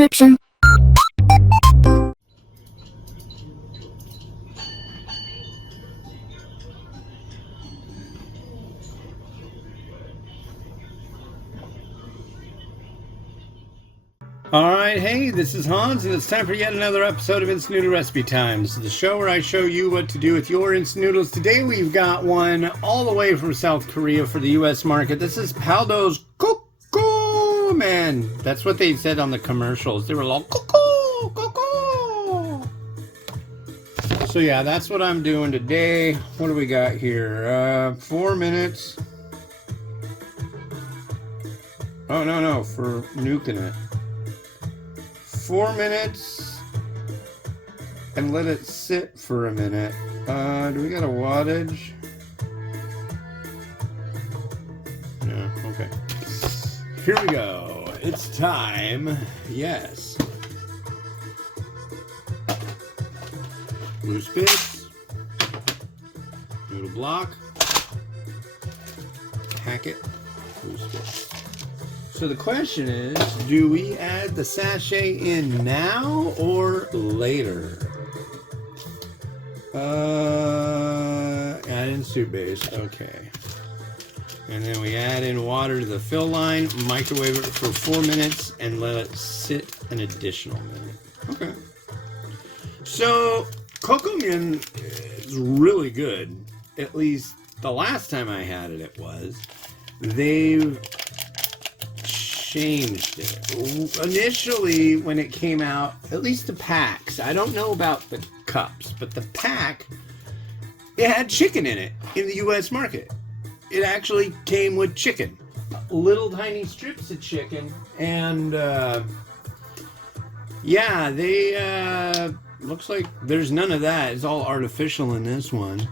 description. Alright, hey, this is Hans, and it's time for yet another episode of Instant Noodle Recipe Time. This is the show where I show you what to do with your instant noodles. Today we've got one all the way from South Korea for the US market. This is Paldo's Kokomen. That's what they said on the commercials. They were all Koko, Koko. So yeah, that's what I'm doing today. What do we got here? 4 minutes. Oh, no, for nuking it. 4 minutes and let it sit for a minute. Do we got a wattage? No, okay. Here we go. It's time. Yes. Loose bits. Noodle block. Packet. Loose bits. So the question is, do we add the sachet in now or later? Add in soup base, okay. And then we add in water to the fill line, microwave it for 4 minutes, and let it sit an additional minute. Okay. So, Kokomen is really good. At least the last time I had it, it was. They've changed it. Initially, when it came out, at least the packs, I don't know about the cups, but the pack, it had chicken in it in the US market. It actually came with chicken. Little tiny strips of chicken, and yeah, they looks like there's none of that. It's all artificial in this one.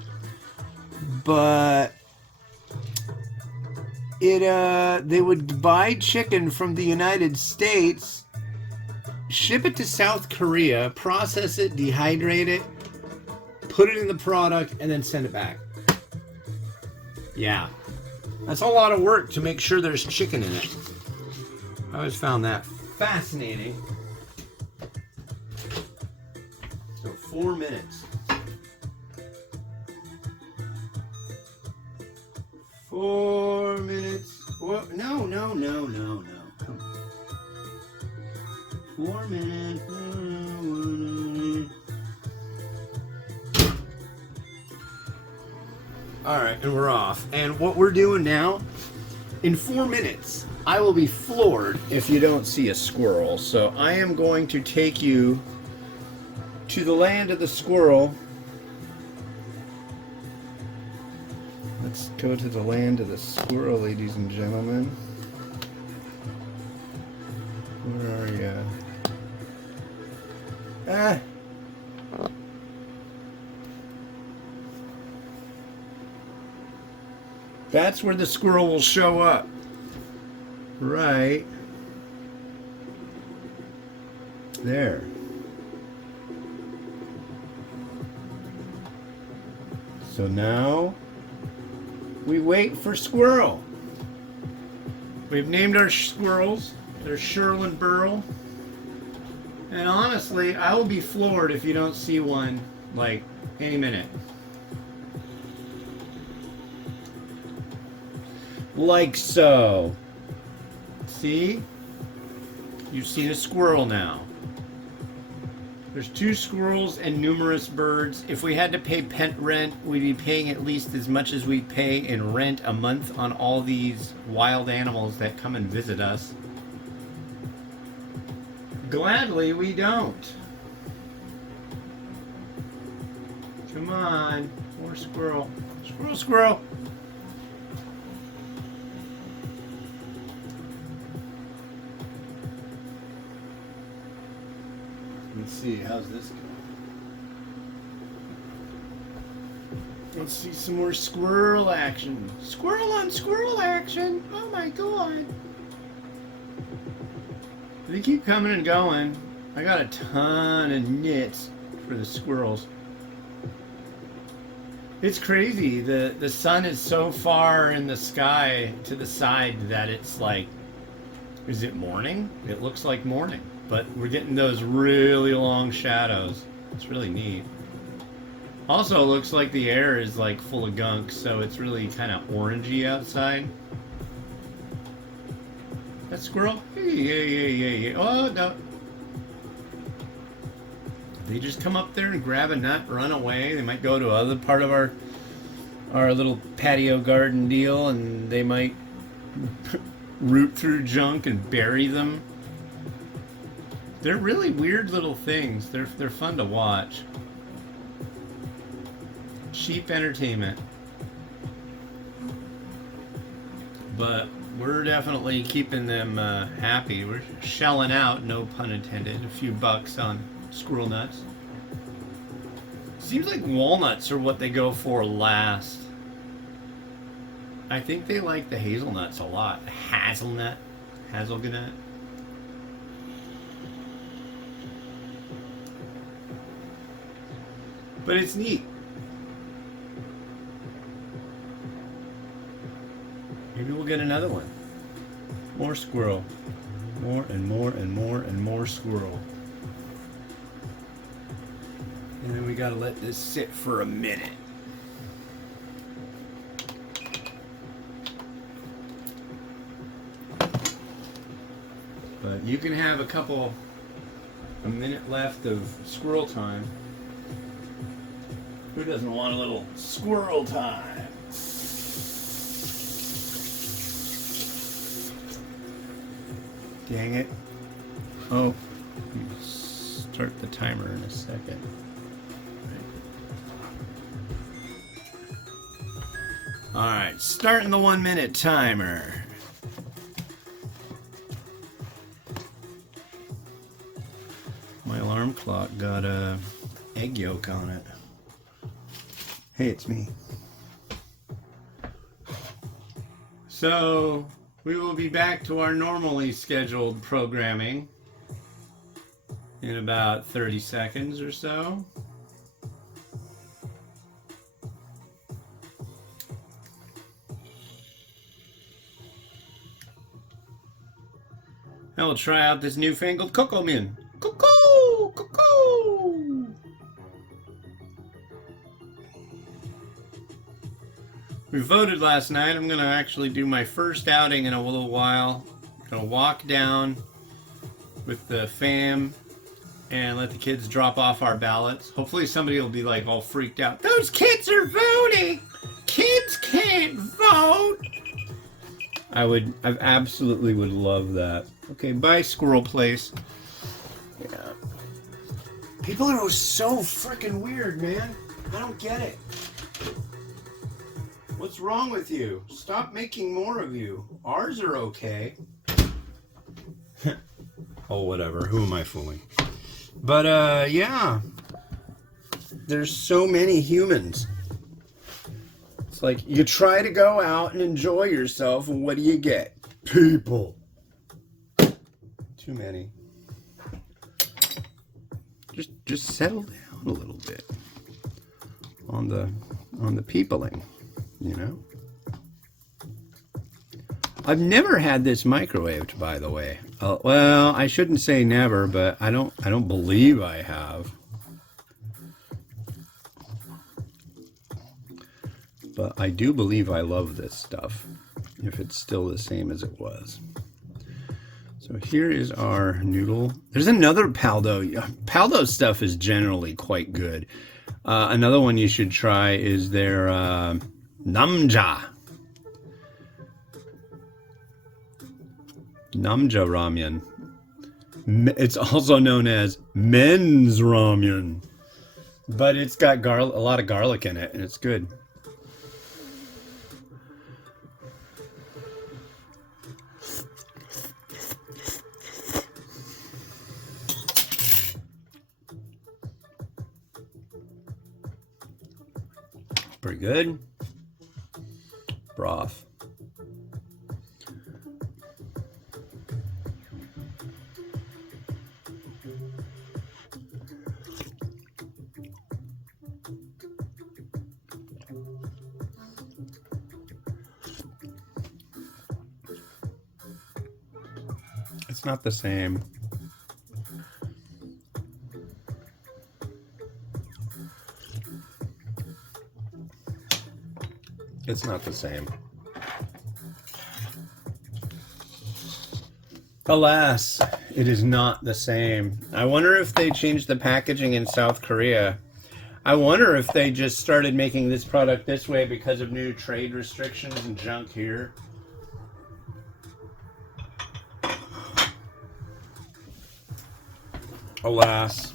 But they would buy chicken from the United States, ship it to South Korea, process it, dehydrate it, put it in the product, and then send it back. Yeah. That's a lot of work to make sure there's chicken in it. I always found that fascinating. So 4 minutes. 4 minutes. What? No. Come on. 4 minutes. Alright, and we're off. And what we're doing now, in 4 minutes, I will be floored if you don't see a squirrel. So I am going to take you to the land of the squirrel. Let's go to the land of the squirrel, ladies and gentlemen. Where are you? Ah! That's where the squirrel will show up. Right there. So now we wait for squirrel. We've named our squirrels. They're Shirl and Burl. And honestly, I will be floored if you don't see one, like, any minute. Like so. See? You've seen a squirrel now. There's 2 squirrels and numerous birds. If we had to pay pet rent, we'd be paying at least as much as we pay in rent a month on all these wild animals that come and visit us. Gladly, we don't. Come on. More squirrel. Squirrel, squirrel. Let's see, how's this going? Let's see some more squirrel action. Squirrel on squirrel action! Oh my god! They keep coming and going. I got a ton of nits for the squirrels. It's crazy. The sun is so far in the sky to the side that it's like, is it morning? It looks like morning. But we're getting those really long shadows. It's really neat. Also, it looks like the air is like full of gunk, so it's really kind of orangey outside. That squirrel? Hey. Oh, no. They just come up there and grab a nut, run away. They might go to other part of our little patio garden deal, and they might root through junk and bury them. They're really weird little things. They're fun to watch. Cheap entertainment. But we're definitely keeping them happy. We're shelling out, no pun intended, a few bucks on squirrel nuts. Seems like walnuts are what they go for last. I think they like the hazelnuts a lot. Hazelnut. But it's neat. Maybe we'll get another one. More squirrel. More and more and more and more squirrel. And then we gotta let this sit for a minute. But you can have a minute left of squirrel time. Who doesn't want a little squirrel time? Dang it. Oh, start the timer in a second. Alright, starting the 1 minute timer. My alarm clock got a egg yolk on it. Hey, it's me. So, we will be back to our normally scheduled programming in about 30 seconds or so. And we'll try out this newfangled Kokomen. Coco! We voted last night. I'm going to actually do my first outing in a little while. I'm going to walk down with the fam and let the kids drop off our ballots. Hopefully somebody will be like all freaked out. Those kids are voting! Kids can't vote! I absolutely would love that. Okay, bye, Squirrel Place. Yeah. People are so freaking weird, man. I don't get it. What's wrong with you? Stop making more of you. Ours are okay. Oh, whatever. Who am I fooling? But, yeah. There's so many humans. It's like, you try to go out and enjoy yourself, and what do you get? People. Too many. Just settle down a little bit on the peopling, you know. I've never had this microwaved, by the way. Well, I shouldn't say never, but I don't believe I have. But I do believe I love this stuff, if it's still the same as it was. So here is our noodle. There's another Paldo. Paldo stuff is generally quite good. Another one you should try is their Namja. Namja ramen. It's also known as men's ramen. But it's got a lot of garlic in it, and it's good. Pretty good. Broth. It's not the same. It's not the same. Alas, it is not the same. I wonder if they changed the packaging in South Korea. I wonder if they just started making this product this way because of new trade restrictions and junk here. Alas.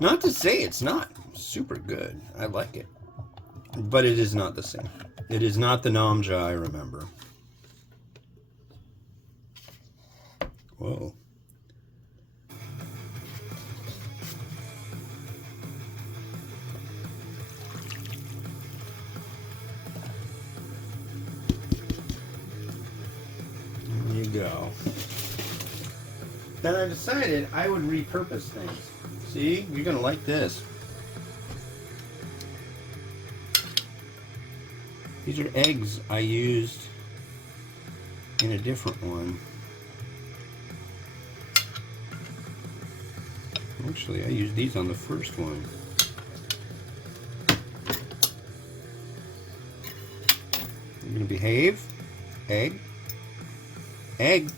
Not to say it's not super good. I like it. But it is not the same. It is not the Namja I remember. Whoa. There you go. Then I decided I would repurpose things. See? You're going to like this. These are eggs I used in a different one. Actually, I used these on the first one. You're going to behave. Egg. Egg.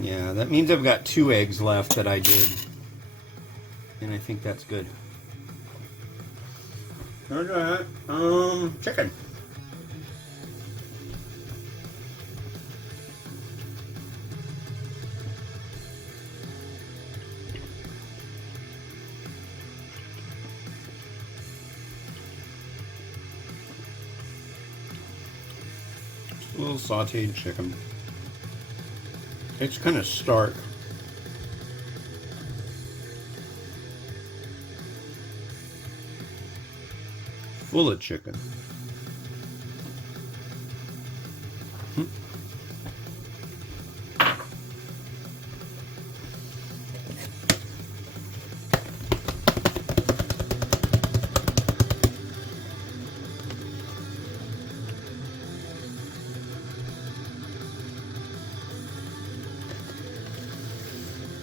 Yeah, that means I've got 2 eggs left that I did. And I think that's good. Okay, chicken. Just a little sauteed chicken. It's kind of stark. Full of chicken.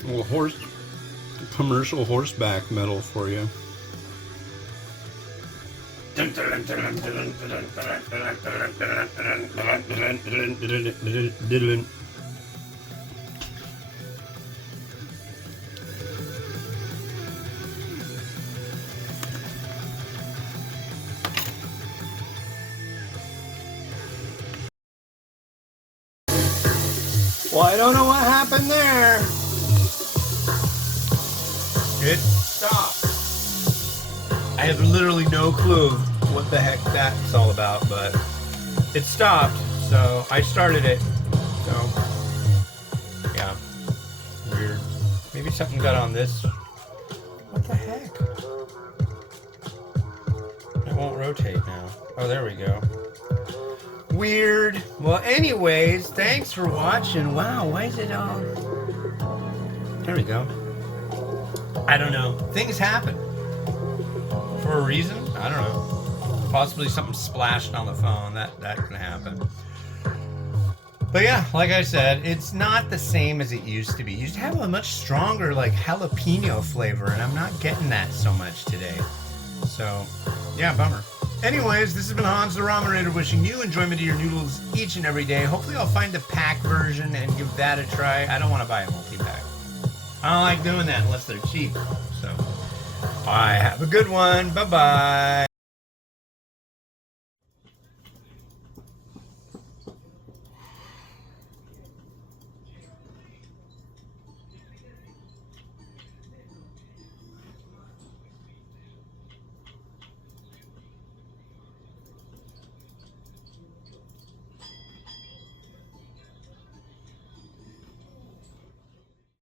A little commercial horseback metal for you. Well, I don't know what happened there. It stopped. I have literally no clue what the heck that's all about, but it stopped, so I started it. So, yeah. Weird. Maybe something got on this. What the heck? It won't rotate now. Oh, there we go. Weird. Well, anyways, thanks for watching. Wow, why is it on? There we go. I don't know. Things happen. For a reason? I don't know. Possibly something splashed on the phone. That can happen. But yeah, like I said, it's not the same as it used to be. It used to have a much stronger, like, jalapeno flavor, and I'm not getting that so much today. So, yeah, bummer. Anyways, this has been Hans the Ramenator wishing you enjoyment of your noodles each and every day. Hopefully I'll find the pack version and give that a try. I don't want to buy a multi-pack. I don't like doing that unless they're cheap. So, bye. Have a good one. Bye-bye.